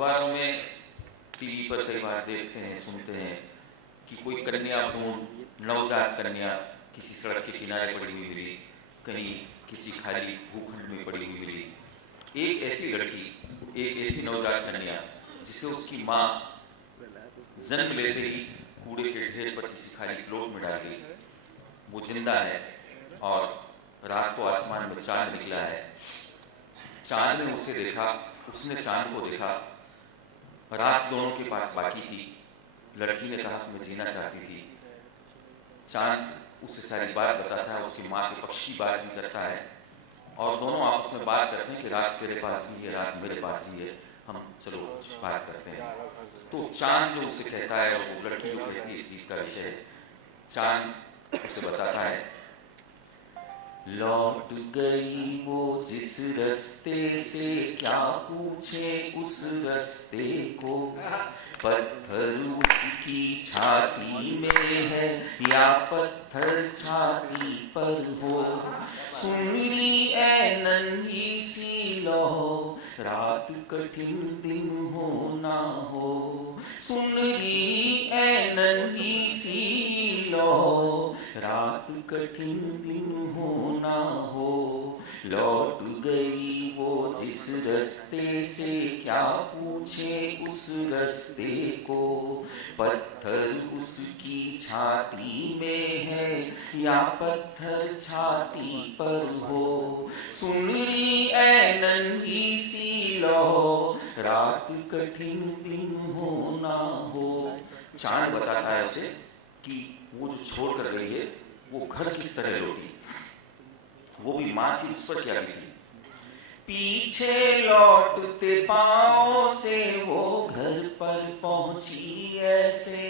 अखबारों में, टीवी पर कई बार देखते हैं, सुनते हैं कि कोई कन्या भ्रूण, नवजात कन्या किसी सड़क के किनारे पड़ी हुई मिली, कहीं किसी खाली भूखंड में पड़ी हुई मिली। एक ऐसी लड़की, एक ऐसी नवजात कन्या जिसे उसकी माँ जन्म लेते ही कूड़े के ढेर पर किसी खाली प्लॉट में डाल गई। वो जिंदा है और रात को आसमान में चांद निकला है। चांद ने उसे देखा, उसने चांद को देखा। रात दोनों के पास बाकी थी। लड़की ने कहा मैं जीना चाहती थी। चांद उसे सारी बात बताता है, उसकी माँ के पक्ष की बात भी करता है और दोनों आपस में बात करते हैं कि रात तेरे पास भी है, रात मेरे पास भी है, हम चलो कुछ बात करते हैं। तो चांद जो उसे कहता है और वो लड़की जो कहती है, इस गीत का विषय है। चांद उसे बताता है, लौट गई वो जिस रास्ते से, क्या पूछे उस रास्ते को, पत्थर उसकी छाती में है या पत्थर छाती पर हो, सुन ली ऐ नन्ही सी लौ, रात कठिन दिन हो ना हो, सुन ली ऐ नन्ही सी लौ, रात कठिन दिन हो ना हो, लौट गई वो जिस रास्ते से, क्या पूछे उस रास्ते को, पत्थर उसकी छाती में है या पत्थर छाती पर हो, सुन ली ऐ नन्ही सी लौ, रात कठिन दिन हो ना हो। चांद बताता है उसे कि वो जो छोड़ कर गई है वो घर किस तरह लौटी, वो भी माँ थी, उस पर क्या बीती। पीछे लौटते पाँव से वो घर पर पहुंची ऐसे,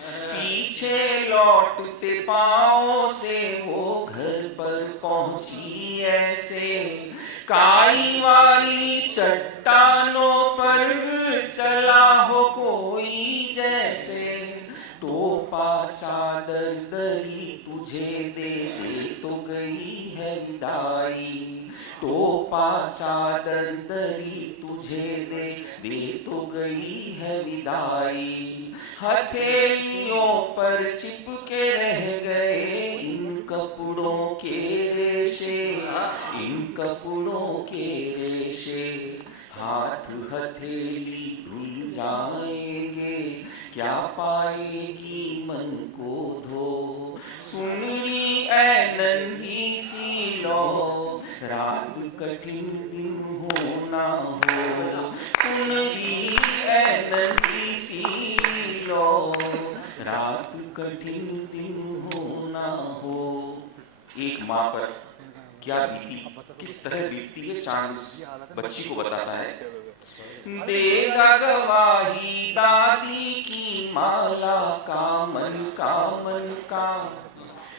पीछे लौटते पाँव से वो घर पर पहुंची ऐसे, काई वाली चट्टानों पर चला हो कोई जैसे, टोपा चादर दरी तुझे दे तो गई है विदाई, टोपा चादर दरी तुझे दे तो गई है विदाई, हथेलियों पर चिपके रह गए इन कपड़ों के रेशे, इन कपड़ों के रेशे, हाथ हथेली धुल जाएंगे, क्या पाएगी मन को धो, सुन ली ऐ नन्ही सी लौ, रात कठिन दिन हो ना हो, सुन ली ऐ नन्ही सी लौ, रात कठिन दिन हो ना हो। एक माँ पर क्या बीती, किस तरह बीतती है, चांद उस बच्ची को बताता है। देगा गवाही दादी की माला का मन का, मन का,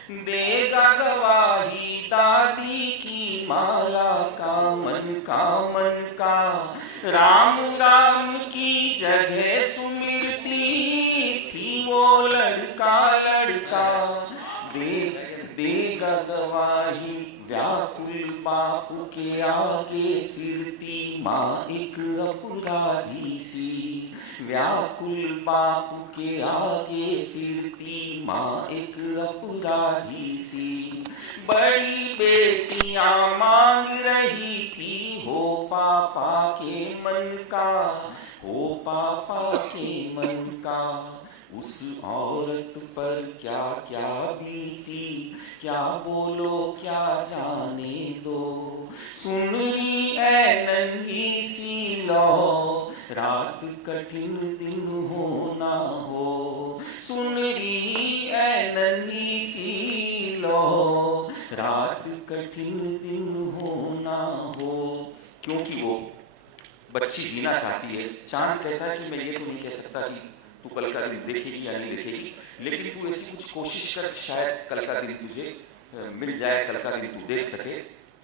देगा गवाही दादी की माला का मन का, मन का, राम राम की जगह सुमिरती थी वो लड़का, लड़का, देगा गवाही व्याकुल बाप के आगे फिरती माँ एक अपराधी सी, व्याकुल बाप के आगे फिरती माँ एक अपराधी सी, बड़ी बेटियां मांग रही थी हो पापा के मन का, हो पापा के मन का, उस औरत पर क्या क्या बीती, क्या बोलो क्या जाने दो, सुन ली ऐ नन्ही सी लौ, रात कठिन दिन हो ना हो, सुन ली ऐ नन्ही सी लौ, रात कठिन दिन हो ना हो। क्योंकि वो बच्ची जीना चाहती है। चांद कहता है कि मैं ये तो नहीं कह सकता कि तू कल का दिन देखेगी या नहीं देखेगी, लेकिन तू ऐसी कुछ कोशिश कर, शायद कल का दिन तुझे मिल जाए, कल का दिन तू देख सके।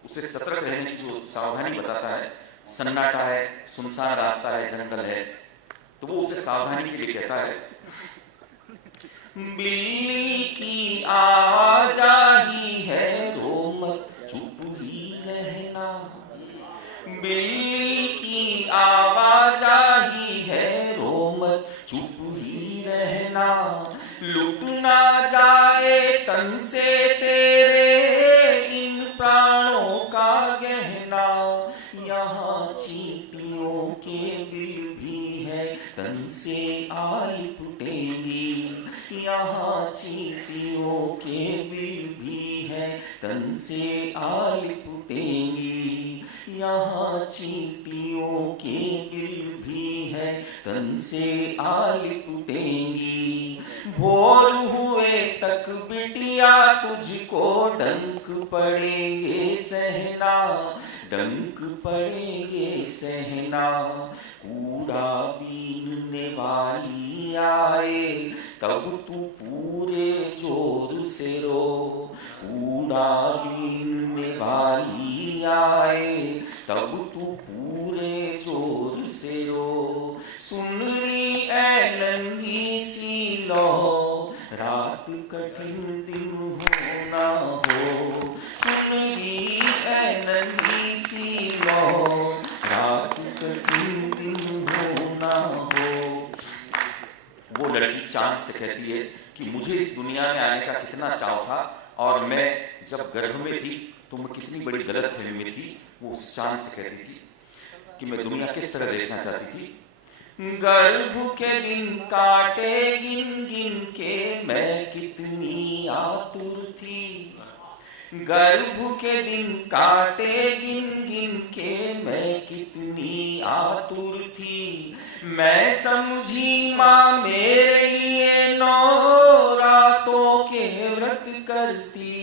उसे सतर्क रहने की जो सावधानी बताता है, सन्नाटा है, सुनसान रास्ता है, जंगल है, तो वो उसे सावधानी के लिए कहता है। बिल्ली की आवाजाही है, रो मत चुप ही रहना, बिल्ली की आवाजाही तन से तेरे इन प्राणों का गहना, यहाँ चींटियों के बिल भी है तन से आ लिपटेंगी, यहाँ चींटियों के बिल भी है तन से आ लिपटेंगी, यहाँ चींटियों के बिल भी है तन से आ लिपटेंगी। भोर हुए तक बिटिया तुझको डंक पड़ेंगे सहना, डंक पड़ेंगे सहना। कूड़ा बीनने वाली आए तब तू पूरे जोर से रो, कूड़ा बीनने वाली आए तब तू पूरे जोर से रो। सुन री ऐ नन्ही सी लौ, रात कठिन दिन हो ना हो, सुन री ऐ नन्ही सी लौ, रात कठिन दिन हो ना हो। वो लड़की चांद से कहती है कि मुझे इस दुनिया में आने का कितना चाव था, और मैं जब गर्भ में थी तो मैं कितनी बड़ी गलतफहमी में थी। वो उस चांद से कहती थी कि मैं दुनिया किस तरह देखना चाहती थी। गर्भ के दिन काटे गिन गिन के मैं कितनी आतुर थी, गर्भ के दिन काटे गिन गिन के मैं कितनी आतुर थी। मैं समझी माँ मेरे लिए 9 रातों के व्रत करती,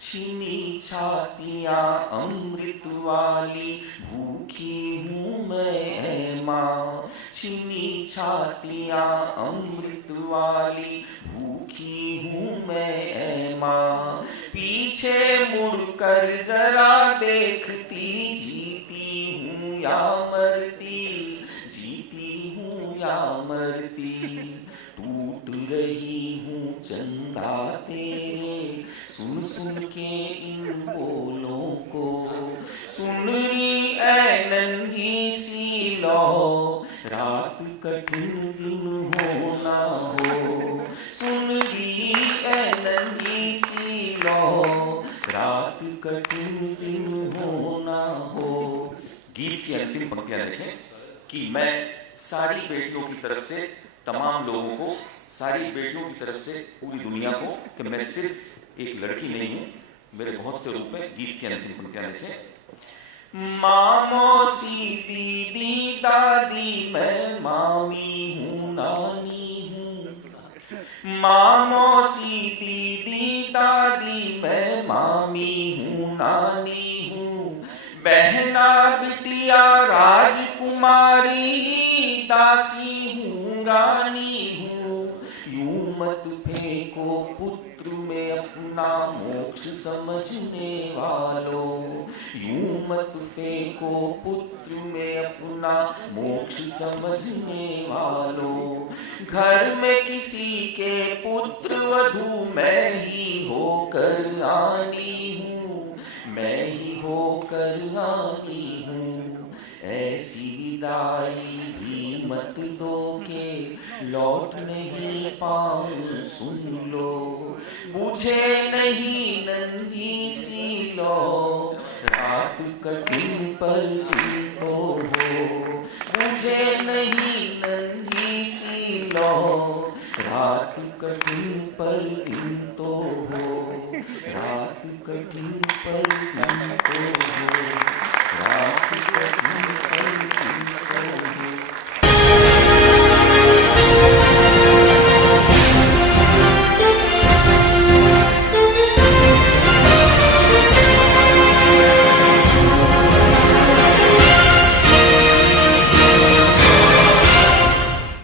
छीनी छातियाँ अमृत वाली भूखी हूँ मैं माँ, छीनी छातियाँ अमृत वाली भूखी हूँ मैं माँ। पीछे मुड़कर जरा देखती, जीती हूँ या मरती, जीती हूँ या मरती। टूट रही हूँ चंदा तेरे सुन सुन के इन बोलों को, सुन री ऐ नन्ही सी लौ, रात कठिन दिन हो ना हो, सुन री ऐ नन्ही सी लौ, रात कठिन दिन हो ना हो। गीत की अंतिम पंक्तियां देखें कि मैं सारी बेटियों की तरफ से, तमाम लोगों को, सारी बेटियों की तरफ से पूरी दुनिया को, कि मैं सिर्फ एक लड़की नहीं हूं, मेरे बहुत से रूप हैं। गीत की अंतिम पंक्तियां देखें। माँ मौसी दीदी दादी मैं मामी हूँ नानी हूँ, माँ मौसी दीदी दादी मैं मामी हूँ नानी हूँ। बहना बिटिया राजकुमारी दासी हूँ रानी हूँ। यूं मत फेंको पुत्र में अपना मोक्ष समझने वालों, यूं मत फेंको पुत्र में अपना मोक्ष समझने वालों। घर में किसी के पुत्र वधू मैं ही होकर आनी हूँ, मैं ही होकर आनी हूँ। ऐसी विदाई भी मत दो के लौट नहीं पाऊं सुन लो, बुझे नहीं नन्ही सी लो, रात कठिन पर दिन तो हो। बुझे नहीं नन्ही सी लो, रात कठिन पर दिन तो हो, रात कठिन पर दिन तो हो, रात कठिन पर दिन